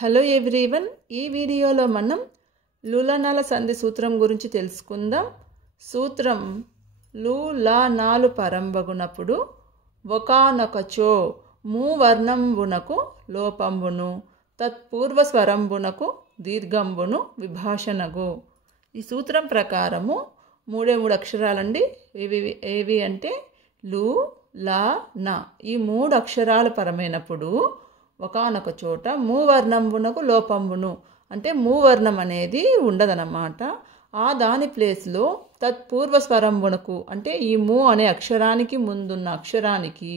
Hello everyone, ఈ వీడియోలో మనం లులనాల సంధి సూత్రం గురించి తెలుసుకుందాం. సూత్రం లు లా నాలు పరంబగునప్పుడు ఒకానొకచో మూవర్ణంబునకు లోపంబును తత్పూర్వ స్వరంబునకు దీర్ఘంబును విభాషణగు. ఈ సూత్రం ప్రకారము మూడు అక్షరాలండి. ఏవి అంటే లు లా నా. ఈ మూడు అక్షరాలు పరమైనప్పుడు ఒకానొక చోట మూవర్ణంబునకు లోపంబును అంటే మూవర్ణం అనేది ఉండదన్నమాట. ఆ దాని ప్లేస్లో తత్పూర్వ స్వరంబునకు అంటే ఈ మూ అనే అక్షరానికి ముందున్న అక్షరానికి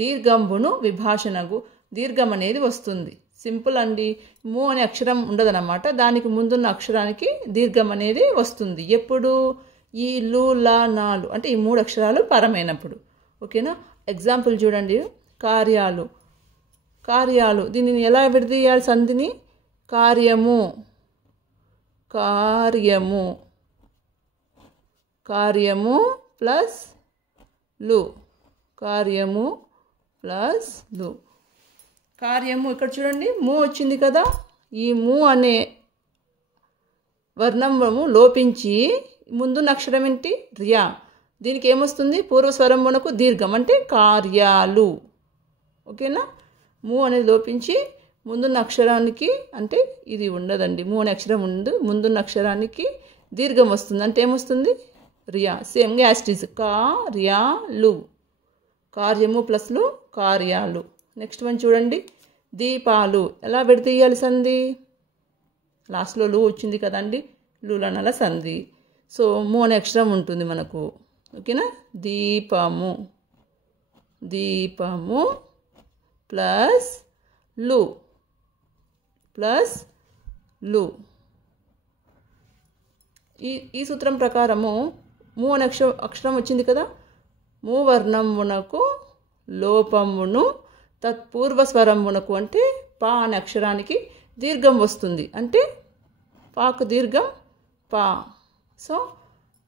దీర్ఘంబును విభాషణకు. దీర్ఘం అనేది వస్తుంది. సింపుల్ అండి. మూ అనే అక్షరం ఉండదన్నమాట, దానికి ముందున్న అక్షరానికి దీర్ఘం అనేది వస్తుంది. ఎప్పుడు? ఈ లు లా నాలు అంటే ఈ మూడు అక్షరాలు పరమైనప్పుడు. ఓకేనా? ఎగ్జాంపుల్ చూడండి. కార్యాలు. కార్యాలు దీనిని ఎలా విడదీయాలి? సంధిని కార్యము కార్యము కార్యము ప్లస్ లు కార్యము ప్లస్ లు. కార్యము ఇక్కడ చూడండి, మూ వచ్చింది కదా. ఈ మూ అనే వర్ణము లోపించి ముందున్న అక్షరం ఏంటి? ర్యా. దీనికి ఏమొస్తుంది? పూర్వస్వరంబునకు దీర్ఘం అంటే కార్యాలు. ఓకేనా? మూ అనేది లోపించి ముందున్న అక్షరానికి అంటే ఇది ఉండదండి. మూ అనే అక్షరం ముందున్న అక్షరానికి దీర్ఘం వస్తుంది. అంటే ఏమొస్తుంది? రియా. సేమ్గా యాస్టీజ్ కార్యాలు. కార్యము ప్లస్లు కార్యాలు. నెక్స్ట్ వన్ చూడండి. దీపాలు. ఎలా విడదీయాలి సంధి? లాస్ట్లో లు వచ్చింది కదండి, లులనాల సంధి. సో మూ అనే అక్షరం ఉంటుంది మనకు. ఓకేనా? దీపము దీపము ప్లస్ లు ప్లస్ లు. ఈ సూత్రం ప్రకారము మూ అనే అక్షరం వచ్చింది కదా. మూవర్ణమునకు లోపమును తత్పూర్వ స్వరమునకు అంటే పా అనే అక్షరానికి దీర్ఘం వస్తుంది. అంటే పాకు దీర్ఘం పా. సో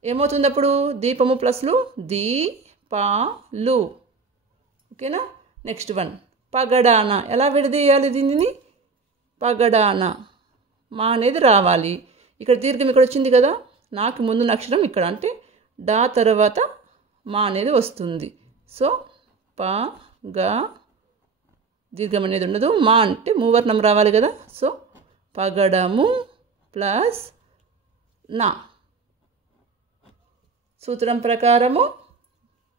ఏమవుతుంది అప్పుడు? దీపము ప్లస్లు దీపాలు. ఓకేనా? నెక్స్ట్ వన్ పగడాన. ఎలా విడదీయాలి దీనిని? పగడాన. మా అనేది రావాలి. ఇక్కడ దీర్ఘం ఇక్కడ వచ్చింది కదా, నాకు ముందున్న అక్షరం ఇక్కడ అంటే డా తర్వాత మా అనేది వస్తుంది. సో ప గ దీర్ఘం అనేది ఉండదు. మా అంటే మూవర్ణం రావాలి కదా. సో పగడము ప్లస్ నా. సూత్రం ప్రకారము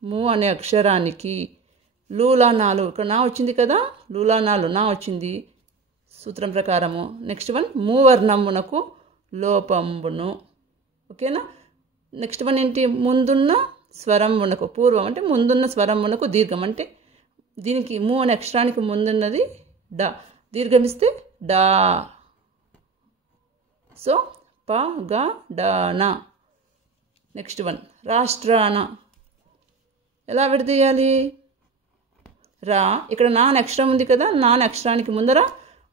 మూ అనే అక్షరానికి లూలా నాలు. ఇక్కడ నా వచ్చింది కదా, లూలా నాలు నా వచ్చింది సూత్రం ప్రకారము. నెక్స్ట్ వన్ మూవర్ణమునకు లోపంబును. ఓకేనా? నెక్స్ట్ వన్ ఏంటి? ముందున్న స్వరంబునకు పూర్వం అంటే ముందున్న స్వరంబునకు దీర్ఘం అంటే దీనికి మూ అనే అక్షరానికి ముందున్నది డా. దీర్ఘం ఇస్తే డా. సో ప గ డానా. Next one రాష్ట్రాన. ఎలా విడదీయాలి? రా. ఇక్కడ నా అనే అక్షరం ఉంది కదా, నా అనే అక్షరానికి ముందర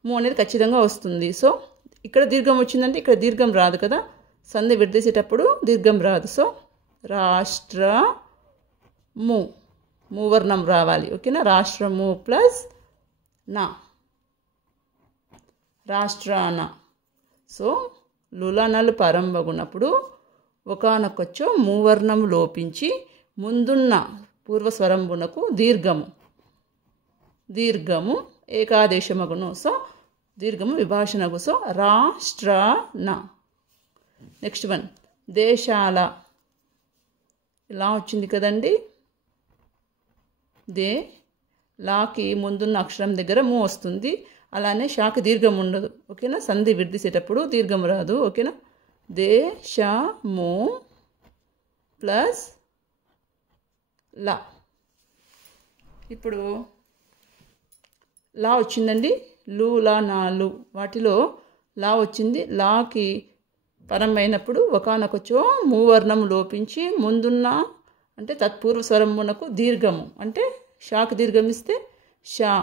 మూ అనేది ఖచ్చితంగా వస్తుంది. సో ఇక్కడ దీర్ఘం వచ్చిందంటే ఇక్కడ దీర్ఘం రాదు కదా, సంధి విడదీసేటప్పుడు దీర్ఘం రాదు. సో రాష్ట్రము మూవర్ణం రావాలి. ఓకేనా? రాష్ట్రము ప్లస్ నా. రాష్ట్రాన. సో లులనాలు పరంబగునప్పుడు ఒకానొకచో మూవర్ణము లోపించి ముందున్న పూర్వస్వరంబునకు దీర్ఘము ఏకాదేశమగును. సో దీర్ఘము విభాషణగు. సో రాష్ట్రాన. నెక్స్ట్ వన్ దేశాల. ఇలా వచ్చింది కదండి. దే లాకి ముందున్న అక్షరం దగ్గర మూ వస్తుంది. అలానే షాకి దీర్ఘం ఉండదు. ఓకేనా? సంధి విడదీసేటప్పుడు దీర్ఘం రాదు. ఓకేనా? దేశము ప్లస్ లా. ఇప్పుడు లా వచ్చిందండి. లు లా నాలు వాటిలో లా వచ్చింది. లాకి పరమైనప్పుడు ఒకానొకచో మూవర్ణం లోపించి ముందున్న అంటే తత్పూర్వ స్వరంబునకు దీర్ఘము అంటే షాకు దీర్ఘం ఇస్తే షా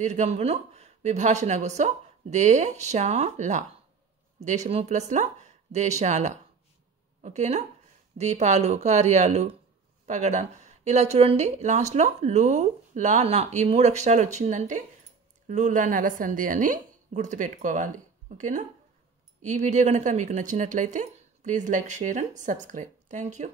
దీర్ఘంబును విభాషణగు. సో దేశాల. దేశము ప్లస్లా దేశాల. ఓకేనా? దీపాలు కార్యాలు పగడ. ఇలా చూడండి, లాస్ట్లో లు లా నా ఈ మూడు అక్షరాలు వచ్చిందంటే లులనాల సంధి అని గుర్తుపెట్టుకోవాలి. ఓకేనా? ఈ వీడియో కనుక మీకు నచ్చినట్లయితే please like, share and subscribe. Thank you.